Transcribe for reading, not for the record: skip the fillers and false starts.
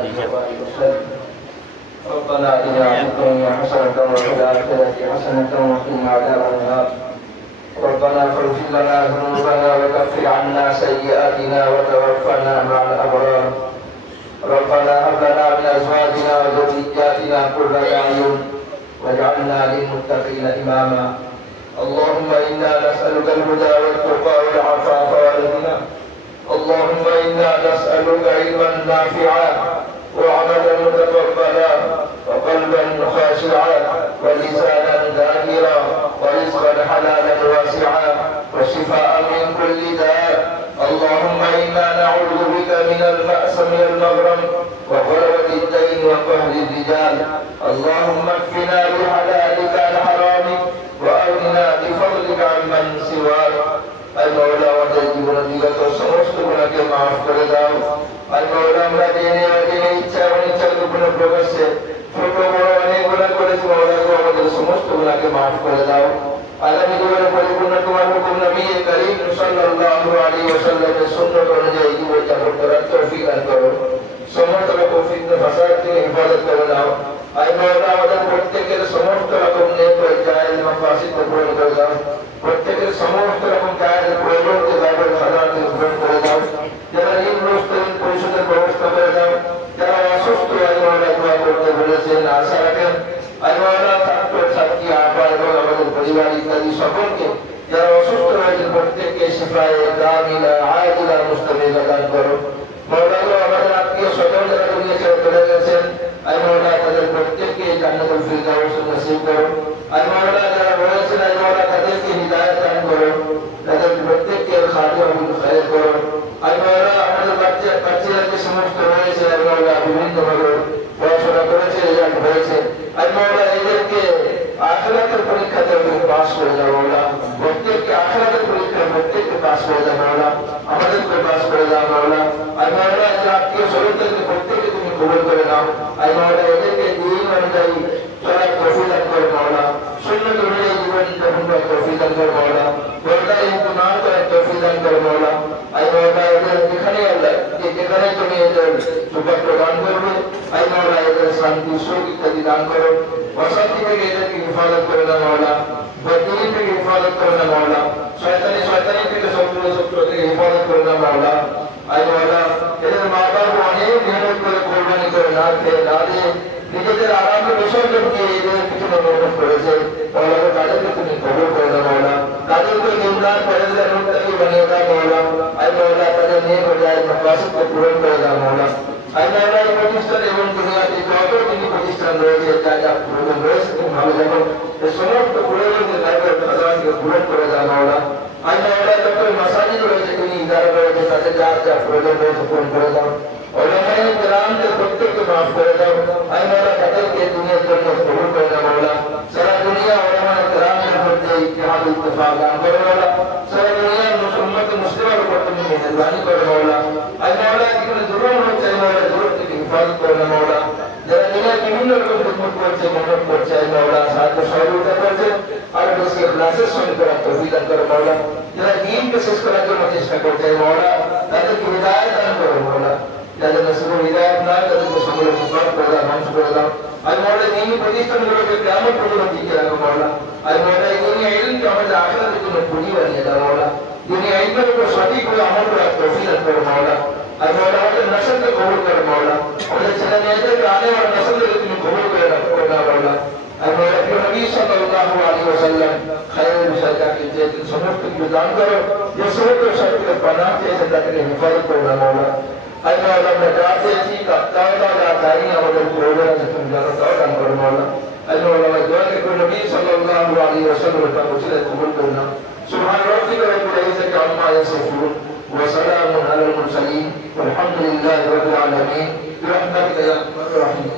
آله وبارك وسلم. ربنا آتنا في الدنيا حسنة وفي الآخرة حسنة وقنا عذاب النار. ربنا فاغفر لنا ذنوبنا وكفر عنا سيئاتنا وتوفنا مع الأبرار. ربنا هب لنا من أزواجنا وذرياتنا قرة أعين واجعلنا للمتقين إماما. اللهم إنا نسألك الهدى والتقى والعفاف والغنى. اللهم إنا نسألك علما نافعا وعملا متقبلا وقلبا خاشعا ولسانا ذاكرا ورزقا حلالا واسعا وشفاء من كل داء. اللهم إنا نعوذ بك من البأس من المغرم وغلبة الدين وقهر الرجال. اللهم اكفنا بحلالك عن حرامك وأغننا بفضلك عمن سواك. I মাওলা আমাদের জীবনের বিগত সমস্ত গুনাহকে মাফ করে দাও। আই মাওলা আমরা জেনে অজেনে ইচ্ছা অনিচ্ছা গোপনে প্রকাশ্যে ছোট বড় অনেক গুনাহ করেছি। মাওলা আমাদের সমস্ত গুনাহকে মাফ করে দাও। আগামী জীবনে পরিপূর্ণ তোমার হুকুম নবী করিম সাল্লাল্লাহু আলাইহি ওয়াসাল্লামের সুন্নাত অনুযায়ী জীবন যাপন করার তৌফিক দান করো। সমস্ত রকম ফিতনা ফাসাদ থেকে হেফাজত করে দাও। আই মাওলা আমাদের প্রত্যেকের সমস্ত রকম নেক ও জায়েজ মাফাসিদ পূরণ করে দাও। প্রত্যেকের সমস্ত রকম কাজের প্রয়োজনকে বাবার খাজানাতে পূরণ করে দাও। যারা ঋণ পরিশোধের ব্যবস্থা করে দাও। যারা অসুস্থ আই মাওলা দোয়া করতে বলেছেন আশা রাখেন আই মাওলা ছাত্র ছাত্রী আপা এবং আমাদের পরিবার ইত্যাদি সকলকে যারা অসুস্থ রয়েছেন প্রত্যেককে শিফায়ে কামিলা আজিলা মুস্তামিলা দান করো। মাওলা আমাদের আত্মীয় স্বজন যারা দুনিয়া ছেড়ে চলে গেছেন আই মাওলা তাদের প্রত্যেককে জান্নাতুল ফিরদাউস নসিব করো। আই মাওলা যারা রয়েছেন আই মাওলা তাদেরকে হিদায়াত দান করো। তাদের প্রত্যেককে খাতিমাতুল খায়র করো। আই মাওলা আমাদের বাচ্চারা যে সমস্ত রয়েছে আই মাওলা বিভিন্নভাবে পড়াশোনা করেছে রেজাল্ট হয়েছে আই মাওলা এদেরকে আখিরাতের পরীক্ষাতে পাস করে দাও। মাওলা প্রত্যেককে আখিরাতের পরীক্ষা প্রত্যেককে পাস করে দাও। মাওলা আমাদেরকে পাস করে দাও। মাওলা আই মাওলা আত্মীয় স্বজনদেরকে প্রত্যেককে তুমি কবুল করে নাও। আই মাওলা এদেরকে দিন অনুযায়ী চলার তৌফিক দান করো। মাওলা সুন্নাত অনুযায়ী জীবন যাপন করার তৌফিক দান করো। মাওলা পর্দায় ইহতিমাম করার তৌফিক দান করো। মাওলা আই মাওলা এদের যেখানে আল্লাহ যেখানে তুমি এদের সৌভাগ্য দান করবে আই মাওলা এদের শান্তি সুখ ইত্যাদি দান করো। অশান্তি থেকে এদেরকে হেফাজত করে দাও। মাওলা বদদিন থেকে হেফাজত করে দাও। মাওলা শয়তানি থেকে শত্রু থেকে হেফাজত করে দাও। মাওলা আই মাওলা এদের মা বাবা অনেক মেহনত করে কোরবানি করে না খেয়ে না দিয়ে নিজেদের আরামকে বিসর্জন দিয়ে এদের পিছনে মেহনত করেছে। মাওলা তাদেরকে তুমি কবুল করে দাও। মাওলা তাদেরকে নিম্নার পরেজগার মুত্তাকি বানিয়ে দাও। মাওলা আই মাওলা তাদের নেক ও জায়েজ মাকাসিদকে পূরণ করে দাও। মাওলা আই মাওলা এই প্রতিষ্ঠান এবং দুনিয়াতে যত তিনি প্রতিষ্ঠান রয়েছে যা যা প্রয়োজন রয়েছে তুমি ভালো জানো এই সমস্ত প্রয়োজনকে তাদের খাজানাকে পূরণ করে দাও। মাওলা আই মাওলা যত মাসাজিদ রয়েছে তিনি ইদারা রয়েছে তাদের যা যা প্রয়োজন রয়েছে পূরণ করে দাও। ওলামায়ে কেরামদের প্রত্যেককে মাফ করে দাও। আই মাওলা তাদেরকে দুনিয়ার জন্য কবুল করে দাও। মাওলা সারা দুনিয়া ওলামায়ে কেরামের মধ্যে ইত্তেহাদ ইত্তেফাক দান করো। মাওলা সারা দুনিয়ার মুসলিমের উপর তুমি মেহেরবানি করো। মাওলা আই মাওলা জীবনে জুলুম হচ্ছে আই মাওলা জুলুম থেকে হেফাজত করো। মাওলা যারা দুনিয়ার বিভিন্ন রকম খিদমত করছে মেহনত করছে আই মাওলা সাহায্য সহযোগিতা করছে আর বেশি ইখলাসের সঙ্গে করার তৌফিক দান করো। মাওলা যারা দ্বীনকে শেষ করার জন্য চেষ্টা করছে আই মাওলা তাদেরকে হিদায়াত দান করো। মাওলা যাদের নসিবে হিদায়াত নাই তাদেরকে সকলে মুসলমান করে দাও ধ্বংস করে দাও। আই মাওলা দ্বীনি প্রতিষ্ঠানগুলোকে কিয়ামত পর্যন্ত টিকিয়ে রাখো। মাওলা আই মাওলা এই দুনিয়া ইলমকে আমাদের আখিরাতের জন্য পুঁজি বানিয়ে দাও। মাওলা দুনিয়া ইলমের উপর সঠিকভাবে আমল করার তৌফিক দান করো। মাওলা আই মাওলা আমাদের নসলকে কবুল করো। মাওলা আমাদের ছেলে মেয়েদেরকে আনে আর নসলকে তুমি কবুল করে রাখো। মাওলা আই মাওলা প্রিয় নবী সাল্লাল্লাহু আলাইহি ওয়াসাল্লাম খায়রুল বিষয়টাকে যে সমস্ত কিছু দান করো যে সমস্ত শক্তিকে পানাহ চেয়েছে তাদেরকে হেফাজত করো। মাওলা আই মাওলা আমরা যা চেয়েছি যা চাইনি আমাদের প্রয়োজন আছে তুমি জানো তাও দান করো। মাওলা আই মাওলা আমরা দোয়া করি নবী সাল্লাল্লাহু আলাইহি ওয়াসাল্লামের তার ওসিলা কবুল করে নাও। সুবহান রাব্বিকা রাব্বিল ইজ্জাতি আম্মা ইয়াসিফুন ওয়া সালামুন আলাল মুরসালিন ওয়ালহামদুলিল্লাহি রাব্বিল আলামিন বিরহমাতিকা ইয়া আরহামার রাহিম।